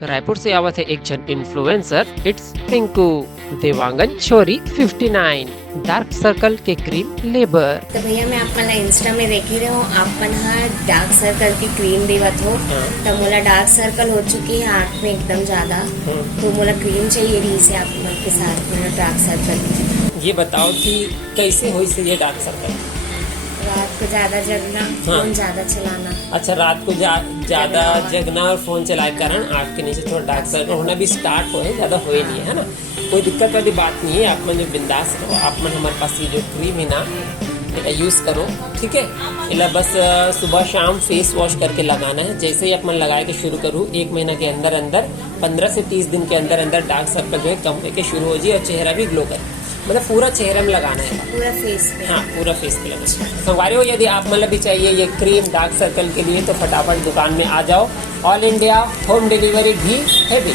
रायपुर से आवत है एक जन इन्फ्लुएंसर, इट्स पिंकू देवांगन छोरी 59 डार्क सर्कल के क्रीम लेबर। तो भैया मैं आपल्याला इंस्टा में देखी रहे हो आपण हा डार्क सर्कल की क्रीम देवत हो। तो मोला डार्क सर्कल हो चुकी है आँख में एकदम ज्यादा, तो मोला क्रीम चाहिए रही से आप के साथ में डार्क सर्कल। ये बताओ कि कैसे हुई से ये डार्क सर्कल? रात को ज्यादा जगना, फोन ज्यादा चलाना। अच्छा, रात को ज्यादा जगना और फोन चलाए कारण आँख के नीचे थोड़ा डार्क सर्कल होना भी स्टार्ट हो है, ज्यादा हुए नहीं है ना। कोई दिक्कत वाली बात नहीं है, आप मन जो बिंदास रहो। आप मन हमारे पास ये जो क्रीम है ना, इला यूज़ करो, ठीक है। इला बस सुबह शाम फेस वॉश करके लगाना है। जैसे ही आप मन लगाए के शुरू करूँ, 1 महीना के अंदर अंदर 15 से 30 दिन के अंदर अंदर डार्क सर्कल जो है कम होकर शुरू हो जाए और चेहरा भी ग्लो करे। मतलब पूरा चेहरे में लगाना है, पूरा फेस पे। हाँ, पूरा फेस पे लगाना। संगवारी हो, यदि आप मतलब भी चाहिए ये क्रीम डार्क सर्कल के लिए तो फटाफट दुकान में आ जाओ। ऑल इंडिया होम डिलीवरी भी है भी।